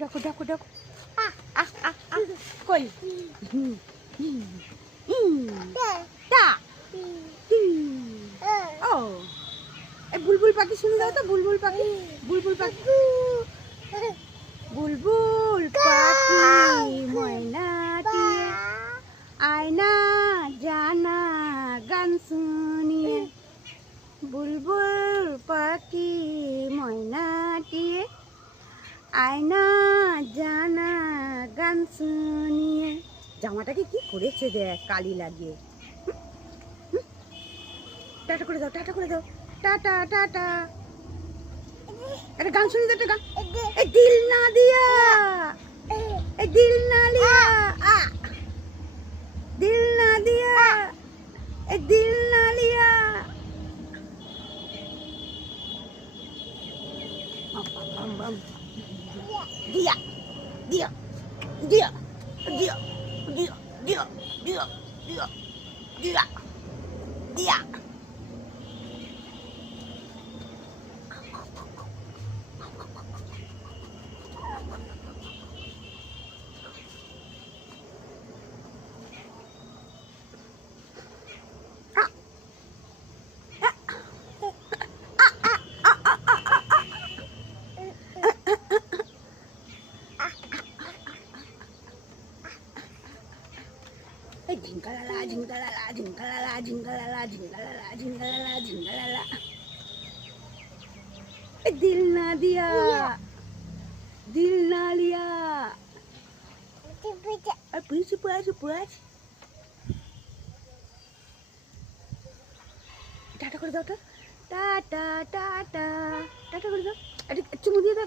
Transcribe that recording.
ডাকো ডাকো ডাকো কই টা ও এই বুলবুল পাখি শুনে দাও তো বুলবুল পাখি বুলবুল পাখি বুলবুল পাখি ময়নাটি আয়না জানা গান শুনিয়ে বুলবুল পাখি ময়নাটি আয়না জানা গান শুনিয়ে জামাটাকে কি করেছে দেখ কালি লাগিয়ে টাটা করে দাও টাটা টাটা একটা গান শুনি দাও একটা গান এই দিল না দিয়া এই দিল না লিয়া দিল না দিয়া এই দিল না লিয়া দিয়া দিয়া দিয়া দিয়া দিয়া দিয়া দিয়া দিয়া দিয়া দিয়া ঝিঙ্কালালা ঝিঙ্কালালা ঝিঙ্কালালা ঝিঙ্কালালা ঝিঙ্কালালা ঝিঙ্কালালা ঝিঙ্কালালা দিল না দিয়া দিল না লিয়া আর পুলিশ টাটা করে দাও তো টাটা টাটা টাটা করে দাও চুমু দিয়ে দাও।